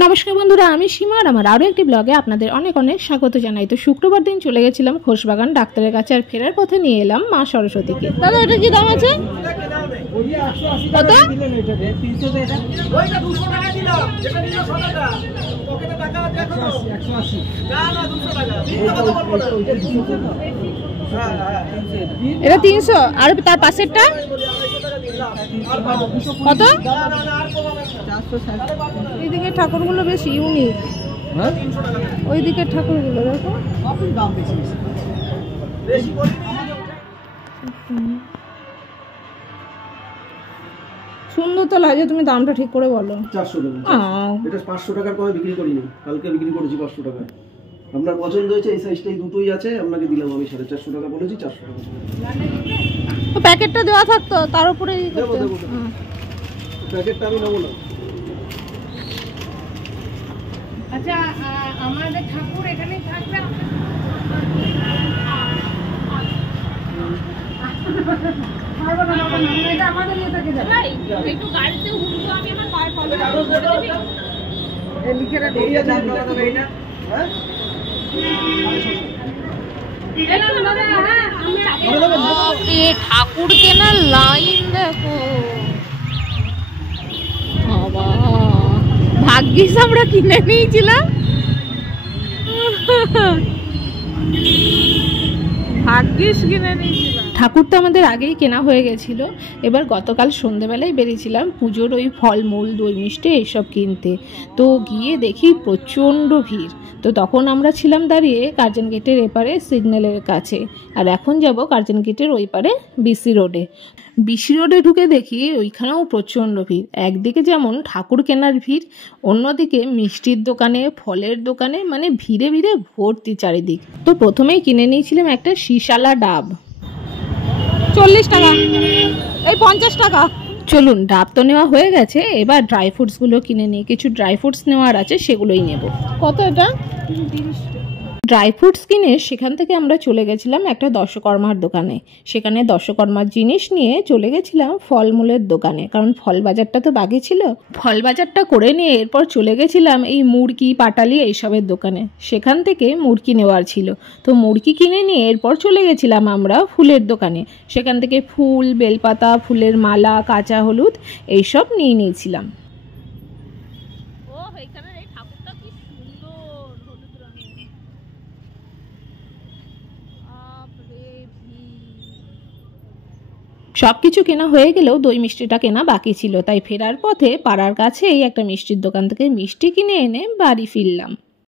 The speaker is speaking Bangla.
নমস্কার বন্ধুরা, আমি সীমা আর আমার আরও একটি ব্লগে আপনাদের অনেক অনেক স্বাগত জানাই। তো শুক্রবার দিন চলে গেছিলাম খোশবাগান ডাক্তারের কাছে, আর ফেরার পথে নিয়ে এলাম মা সরস্বতীকে। দাদা এটা কি দাম আছে? কত? এটা 300 আর তার পাশেরটা কত? এইদিকে ঠাকুরগুলো বেশ ইউনিক, ওইদিকে ঠাকুরগুলো দেখো সুন্দর তো লাগে। তুমি দামটা ঠিক করে বলো। 400 টাকা। এটা 500 টাকার কমে বিক্রি করিনি, কালকে বিক্রি করেছি 500 টাকায়। আপনার পছন্দ হয়েছে, এই সাইজটাই দুটোই আছে, আপনাকে দিলাম আমি 450 টাকা বলেছি, 400 টাকা। তো প্যাকেটটা দেওয়া থাকতো তার উপরে দেবো প্যাকেটটা আমি নেবো না। আচ্ছা, আমাদের ঠাকুর এখানেই থাকবে। ঠাকুর কেনার লাইন দেখো, ভাগ্যিস আমরা কিনে নিয়েছিলাম, ভাগ্যিস কিনে নিয়েছিলাম। ঠাকুর তো আমাদের আগেই কেনা হয়ে গেছিল। এবার গতকাল সন্ধ্যেবেলায় বেরিয়েছিলাম পুজোর ওই ফলমূল দই মিষ্টি এইসব কিনতে। তো গিয়ে দেখি প্রচণ্ড ভিড়। তো তখন আমরা ছিলাম দাঁড়িয়ে কার্জন গেটের এপারে সিগন্যালের কাছে, আর এখন যাব কার্জন গেটের ওই পারে বিসি রোডে। বিসি রোডে ঢুকে দেখি ওইখানেও প্রচণ্ড ভিড়। একদিকে যেমন ঠাকুর কেনার ভিড়, অন্যদিকে মিষ্টির দোকানে ফলের দোকানে মানে ভিড়ে ভিড়ে ভর্তি চারিদিক। তো প্রথমেই কিনে নিয়েছিলাম একটা শিশালা ডাব, 40 টাকা, এই 50 টাকা। চলুন, ডাব তো নেওয়া হয়ে গেছে, এবার ড্রাই ফ্রুটসগুলো কিনে নিই। কিছু ড্রাই ফ্রুটস নেওয়ার আছে, সেগুলোই নেব। কত এটা? ড্রাই ফ্রুটস কিনে সেখান থেকে আমরা চলে গেছিলাম একটা দশকর্মার দোকানে। সেখানে দশকর্মার জিনিস নিয়ে চলে গেছিলাম ফলমূলের দোকানে, কারণ ফল বাজারটা তো বাকি ছিল। ফল বাজারটা করে নিয়ে এরপর চলে গেছিলাম এই মুরগি পাটালি এইসবের দোকানে। সেখান থেকে মুরগি নেওয়ার ছিল, তো মুরগি কিনে নিয়ে এরপর চলে গেছিলাম আমরা ফুলের দোকানে। সেখান থেকে ফুল, বেলপাতা, ফুলের মালা, কাঁচা হলুদ এইসব নিয়ে নিয়েছিলাম। সবকিছু কেনা হয়ে গেলেও দই মিষ্টিটা কেনা বাকি ছিল, তাই ফেরার পথে পাড়ার কাছে এই একটা মিষ্টির দোকান থেকে মিষ্টি কিনে এনে বাড়ি ফিরলাম।